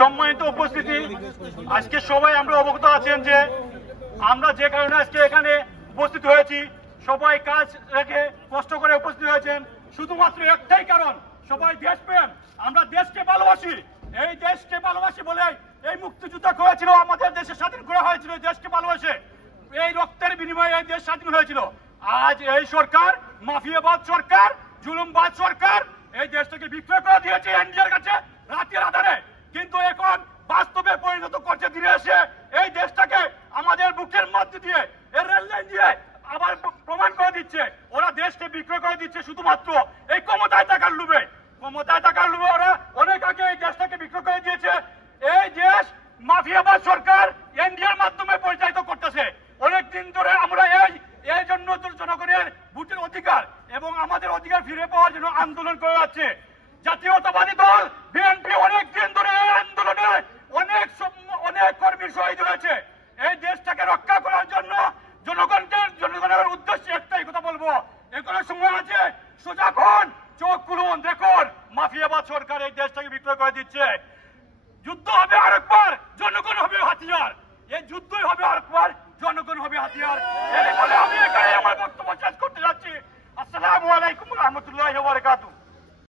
সম্মানিত উপস্থিতি, আজকে সবাই আমরা অবগত আছেন যে আমরা যে কারণে আজকে এখানে উপস্থিত হয়েছি, সবাই কাজ রেখে কষ্ট করে উপস্থিত হয়েছেন শুধুমাত্র একটাই কারণ, সবাই দেশপ্রেম। আমরা দেশকে ভালোবাসি, এই দেশকে ভালোবাসি বলে এই মুক্তিযুদ্ধ হয়েছিল, আমাদের দেশে স্বাধীন করা হয়েছিল দেশকে ভালোবাসে। এই রক্তের বিনিময়ে এই দেশ স্বাধীন হয়েছিল। আজ এই সরকার মাফিয়াবাদ সরকার, জুলুমবাদ সরকার এই দেশটাকে বিক্রয় করে দিয়েছে এনডিআর কাছে রাতের আধারে, কিন্তু এখন বাস্তবে পরিণত করছে দিনে এসে এই দেশটাকে আমাদের বুকের মধ্যে দিয়ে রেল লাইন দিয়ে আবার প্রমাণ করে দিচ্ছে ওরা দেশকে বিক্রয় করে দিচ্ছে শুধুমাত্র এই ক্ষমতায় থাকার লোভে। ক্ষমতায় থাকার লোভে ওরা অনেক আগে এই দেশটাকে বিক্রয় করে দিয়েছে। এই দেশ মাফিয়াবাদ সরকার এনডিআর মাধ্যমে পরিচালিত করতেছে। অনেকদিন ধরে আমরা এই জন্য জনগণের ভোটের অধিকার এবং আমাদের অধিকার ফিরে পাওয়ার জন্য আন্দোলন করে যাচ্ছে। জাতীয়তাবাদী দল বিএনপি অনেকদিন ধরে এই আন্দোলনে অনেক কর্মী শহীদ হয়েছে। এই দেশটাকে রক্ষা করার জন্য জনগণের উদ্দেশ্যে একটাই কথা বলবো, এখনো সময় আছে, সজাগ হন, চোখ খুলুন, দেখুন মাফিয়াবাদ সরকার এই দেশটাকে বিক্রয় করে দিচ্ছে। যুদ্ধ হবে আরেকবার, জনগণ হবে হাতিয়ার। এই যুদ্ধই হবে আরেকবার, জনগণ হবে হাতিয়ার। এই বলে আমি এখানে আমার বক্তব্য